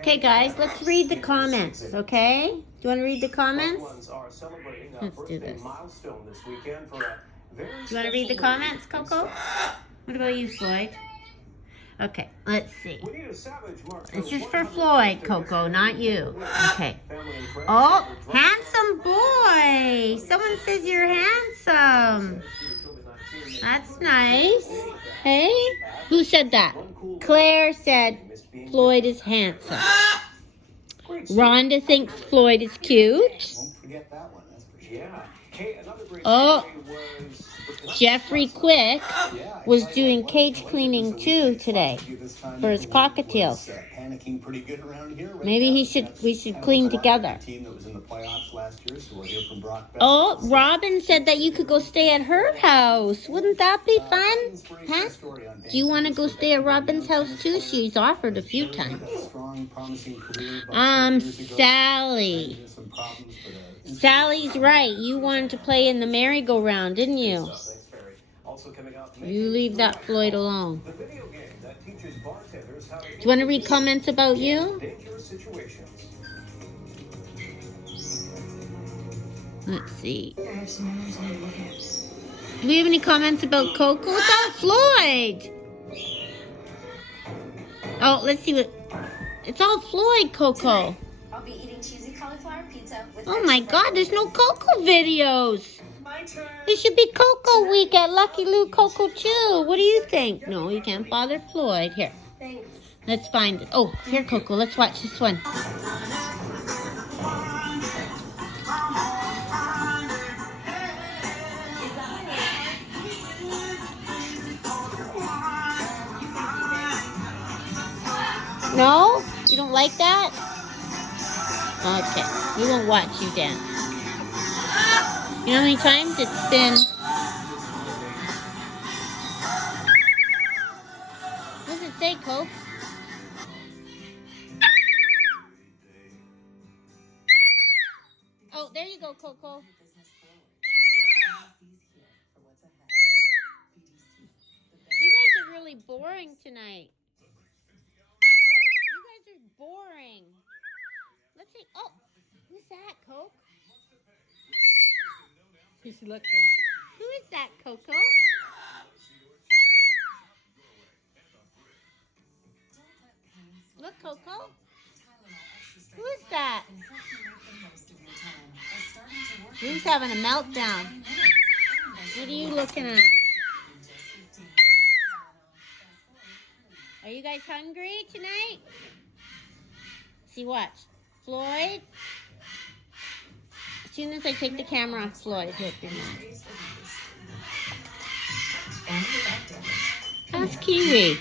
Okay, guys, let's read the comments, okay? Do you want to read the comments? Let's do this. Do you want to read the comments, Coco? What about you, Floyd? Okay, let's see. This is for Floyd, Coco, not you. Okay. Oh, handsome boy. Someone says you're handsome. That's nice. Hey? Who said that? Claire said Floyd is handsome. Rhonda thinks Floyd is cute. Oh, Jeffrey Quick was doing cage cleaning too today for his cockatiels. Maybe we should clean together. Oh, Robin said that you could go stay at her house. Wouldn't that be fun? Huh? Do you want to go stay at Robin's house too? She's offered a few times. Sally. Sally's right. You wanted to play in the merry-go-round, didn't you? You leave that Floyd alone. Do you want to read comments about you? Let's see. Do we have any comments about Coco? It's all Floyd. Oh, let's see what... It's all Floyd, Coco. I'll be eating cheesy cauliflower pizza with... Oh my God, there's no Coco videos. My turn. It should be Coco week at Lucky Lou Coco too. What do you think? No, you can't bother Floyd. Here, Thanks. let's find it. Oh, here, Coco, let's watch this one. No? You don't like that? Okay, we won't watch you dance. You know how many times it's been... What does it say, Coke? Oh, there you go, Coco. You guys are really boring tonight. You guys are boring. Let's see. Oh, who's that, Coke? Who's looking? Who is that, Coco? Look, Coco. Who is that? Who's having a meltdown? What are you looking at? Are you guys hungry tonight? See what? Floyd? As soon as I take the camera off Floyd, he'll be mad. How's Kiwi?